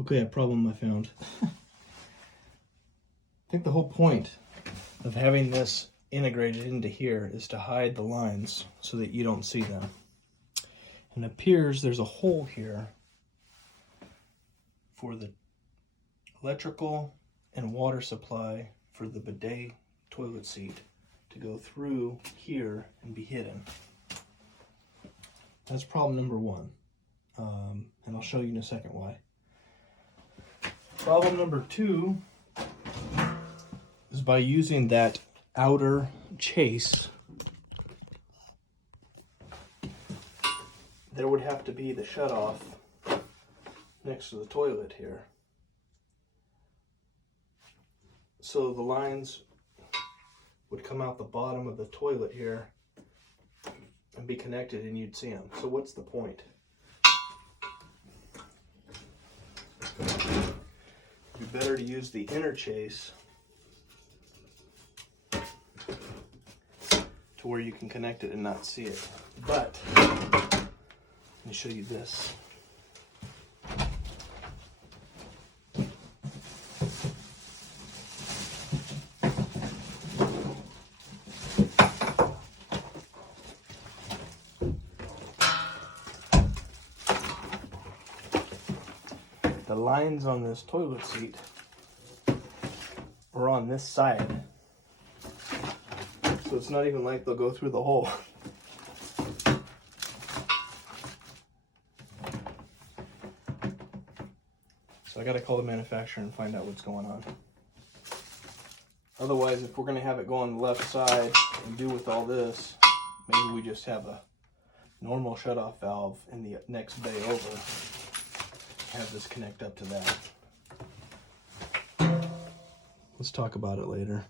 Okay, a problem I found. I think the whole point of having this integrated into here is to hide the lines so that you don't see them. And it appears there's a hole here for the electrical and water supply for the bidet toilet seat to go through here and be hidden. That's problem number one. And I'll show you in a second why. Problem number two is by using that outer chase, there would have to be the shutoff next to the toilet here. So the lines would come out the bottom of the toilet here and be connected and you'd see them. So what's the point? It'd be better to use the inner chase to where you can connect it and not see it. But let me show you this. The lines on this toilet seat are on this side. So it's not even like they'll go through the hole. So I gotta call the manufacturer and find out what's going on. Otherwise, if we're gonna have it go on the left side and do with all this, maybe we just have a normal shutoff valve in the next bay over. Have this connect up to that. Let's talk about it later.